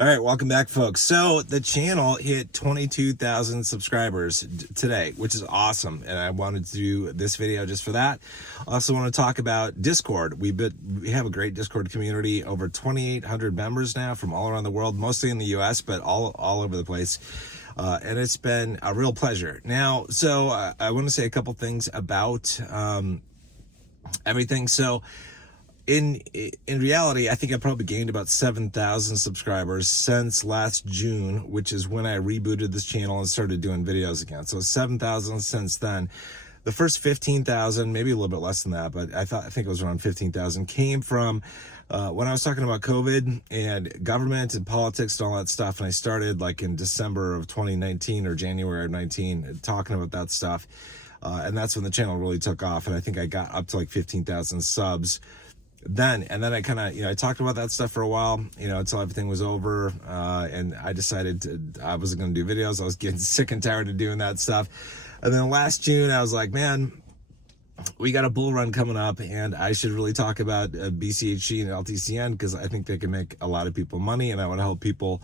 All right, welcome back, folks. So the channel hit 22,000 subscribers today, which is awesome. And I wanted to do this video just for that. Also want to talk about Discord. We have a great Discord community, over 2,800 members now from all around the world, mostly in the US, but all over the place. And it's been a real pleasure. Now, so I want to say a couple things about everything. So in reality, I think I probably gained about 7,000 subscribers since last June, which is when I rebooted this channel and started doing videos again. So 7,000 since then. The first 15,000, maybe a little bit less than that, but I think it was around 15,000, came from when I was talking about COVID and government and politics and all that stuff. And I started like in December of 2019 or January of 19 talking about that stuff. And that's when the channel really took off. And I think I got up to like 15,000 subs then. And then I kind of, I talked about that stuff for a while, until everything was over. And I decided I wasn't going to do videos. I was getting sick and tired of doing that stuff. And then last June, I was like, man, we got a bull run coming up and I should really talk about BCHG and LTCN because I think they can make a lot of people money and I want to help people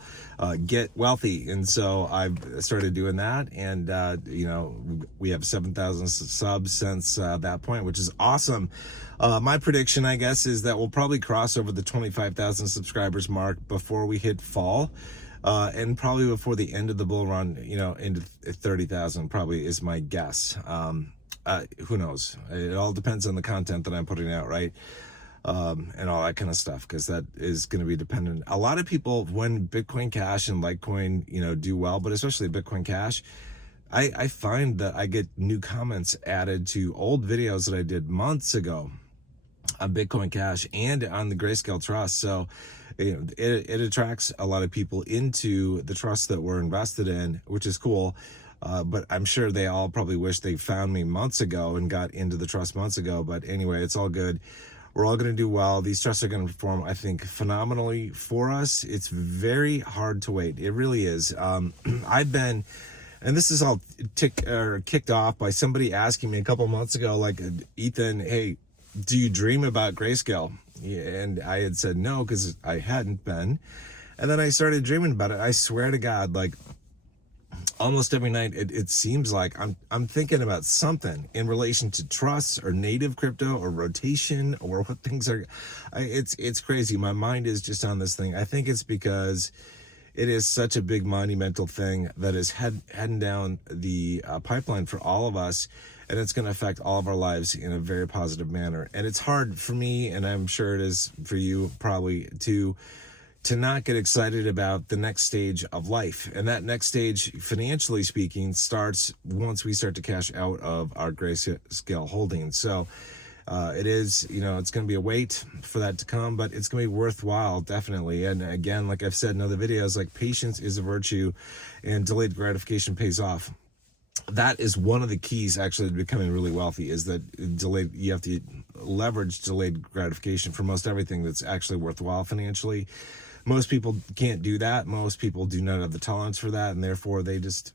get wealthy. And so I've started doing that. And, we have 7,000 subs since that point, which is awesome. My prediction, I guess, is that we'll probably cross over the 25,000 subscribers mark before we hit fall. And probably before the end of the bull run, into 30,000 probably is my guess. Who knows? It all depends on the content that I'm putting out, right? And all that kind of stuff, because that is going to be dependent. A lot of people, when Bitcoin Cash and Litecoin, do well, but especially Bitcoin Cash, I find that I get new comments added to old videos that I did months ago on Bitcoin Cash and on the Grayscale Trust. So it attracts a lot of people into the trust that we're invested in, which is cool. But I'm sure they all probably wish they found me months ago and got into the trust months ago. But anyway, it's all good. We're all going to do well. These trusts are going to perform, I think, phenomenally for us. It's very hard to wait. It really is. I've been, and this is all kicked off by somebody asking me a couple months ago, like, Ethan, hey, do you dream about Grayscale? And I had said no, because I hadn't been. And then I started dreaming about it. I swear to God, like, almost every night it seems like I'm thinking about something in relation to trusts or native crypto or rotation or what things are. It's crazy. My mind is just on this thing. I think it's because it is such a big monumental thing that is heading down the pipeline for all of us, and it's going to affect all of our lives in a very positive manner. And it's hard for me, and I'm sure it is for you probably, to not get excited about the next stage of life. And that next stage, financially speaking, starts once we start to cash out of our Grayscale holdings. So it is, it's going to be a wait for that to come, but it's going to be worthwhile, definitely. And again, like I've said in other videos, like, patience is a virtue and delayed gratification pays off. That is one of the keys actually to becoming really wealthy, is that you have to leverage delayed gratification for most everything that's actually worthwhile financially. Most people can't do that. Most people do not have the tolerance for that, and therefore they just,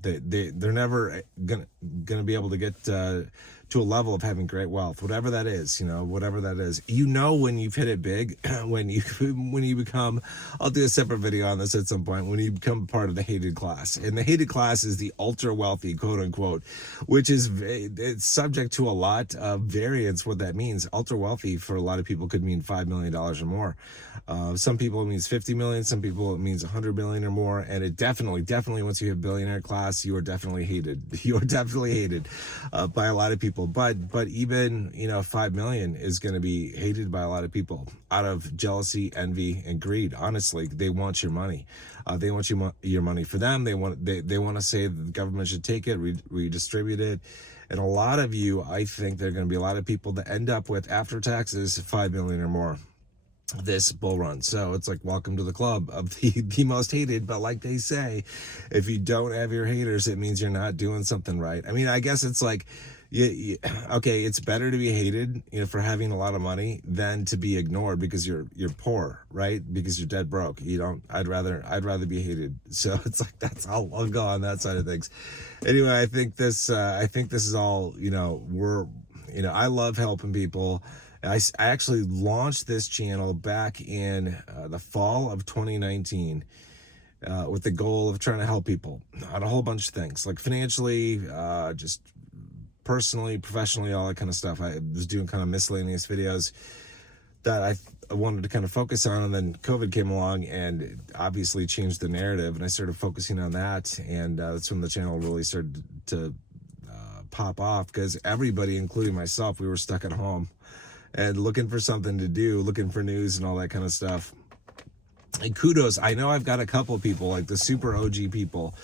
they're never gonna be able to get to a level of having great wealth, whatever that is. Whatever that is. When you've hit it big, when you become, I'll do a separate video on this at some point, when you become part of the hated class. And the hated class is the ultra wealthy, quote unquote, which is, it's subject to a lot of variance. What that means, ultra wealthy for a lot of people could mean $5 million or more. Some people it means 50 million, some people it means 100 million or more. And it definitely, once you have billionaire class, you are definitely hated. You are definitely hated by a lot of people. But even, 5 million is going to be hated by a lot of people out of jealousy, envy, and greed. Honestly, they want your money. They want your money for them. They want to say that the government should take it, redistribute it. And a lot of you, I think there are going to be a lot of people that end up with, after taxes, 5 million or more this bull run. So it's like, welcome to the club of the most hated. But like they say, if you don't have your haters, it means you're not doing something right. I mean, I guess it's like, okay, it's better to be hated, for having a lot of money than to be ignored because you're poor, right? Because you're dead broke. I'd rather be hated. So it's like, I'll go on that side of things. Anyway, I think this is all, I love helping people. I actually launched this channel back in the fall of 2019 with the goal of trying to help people on a whole bunch of things, like financially, just personally, professionally, all that kind of stuff. I was doing kind of miscellaneous videos that I wanted to kind of focus on, and then COVID came along and it obviously changed the narrative, and I started focusing on that, and that's when the channel really started to pop off, because everybody, including myself, we were stuck at home and looking for something to do, looking for news and all that kind of stuff. And kudos, I know I've got a couple people, like the super OG people,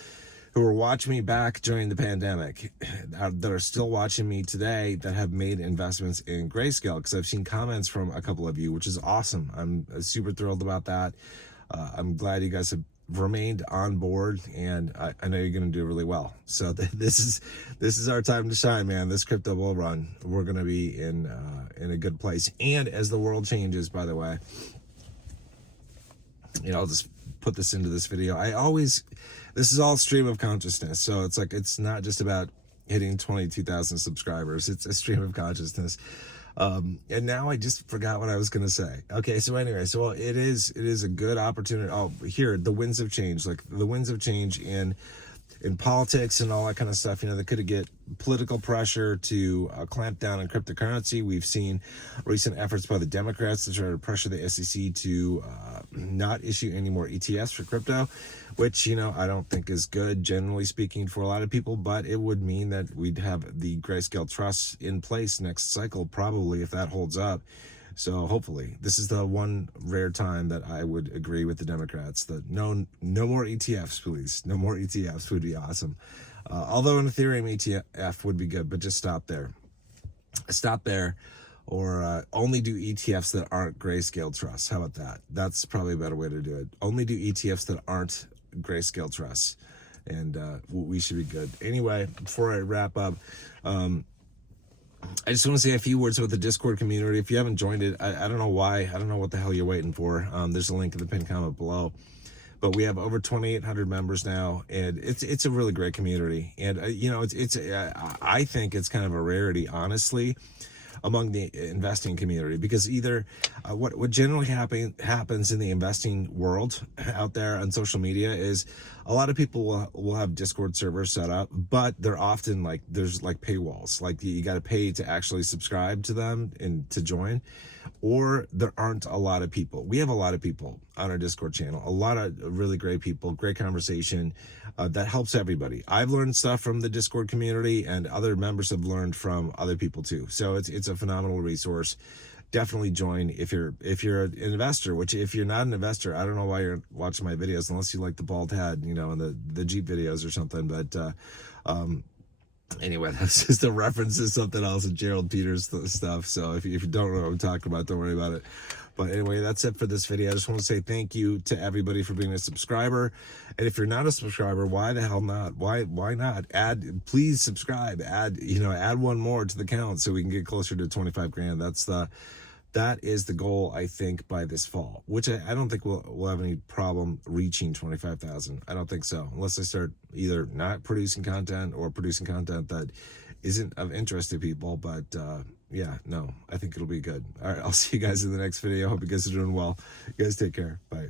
who were watching me back during the pandemic that are still watching me today, that have made investments in Grayscale, because I've seen comments from a couple of you, which is awesome. I'm super thrilled about that. I'm glad you guys have remained on board, and I know you're going to do really well. So this is our time to shine, man. This crypto bull run, we're going to be in a good place. And as the world changes, by the way, I'll just put this into this video. This is all stream of consciousness. So it's like, it's not just about hitting 22,000 subscribers. It's a stream of consciousness. And now I just forgot what I was going to say. Okay. So anyway, it is a good opportunity. Oh, here, the winds of change, like the winds of change in politics and all that kind of stuff, that could get political pressure to clamp down on cryptocurrency. We've seen recent efforts by the Democrats to try to pressure the SEC to not issue any more ETFs for crypto, which, I don't think is good, generally speaking, for a lot of people, but it would mean that we'd have the Grayscale Trust in place next cycle, probably, if that holds up. So hopefully, this is the one rare time that I would agree with the Democrats that no more ETFs, please. No more ETFs would be awesome. Although an Ethereum ETF would be good, but just stop there. Stop there, or only do ETFs that aren't Grayscale Trusts. How about that? That's probably a better way to do it. Only do ETFs that aren't Grayscale Trusts, and we should be good. Anyway, before I wrap up, I just want to say a few words about the Discord community. If you haven't joined it, I don't know why. I don't know what the hell you're waiting for. There's a link in the pinned comment below. But we have over 2,800 members now, and it's a really great community. And I think it's kind of a rarity, honestly, among the investing community, because either what generally happens in the investing world out there on social media is a lot of people will have Discord servers set up, but they're often there's paywalls, like you got to pay to actually subscribe to them and to join, or there aren't a lot of people. We have a lot of people on our Discord channel, a lot of really great people, great conversation that helps everybody. I've learned stuff from the Discord community, and other members have learned from other people too. So it's a phenomenal resource. Definitely join if you're an investor, which if you're not an investor, I don't know why you're watching my videos, unless you like the bald head, and the Jeep videos or something. But anyway, that's just a reference to something else in Gerald Peters stuff. So if you don't know what I'm talking about, don't worry about it. But anyway, that's it for this video. I just want to say thank you to everybody for being a subscriber. And if you're not a subscriber, why the hell not? Why not? Please subscribe. Add one more to the count so we can get closer to 25 grand. That is the goal, I think, by this fall, which I don't think we'll have any problem reaching 25,000. I don't think so, unless I start either not producing content or producing content that isn't of interest to people. But yeah, no, I think it'll be good. All right, I'll see you guys in the next video. Hope you guys are doing well. You guys take care. Bye.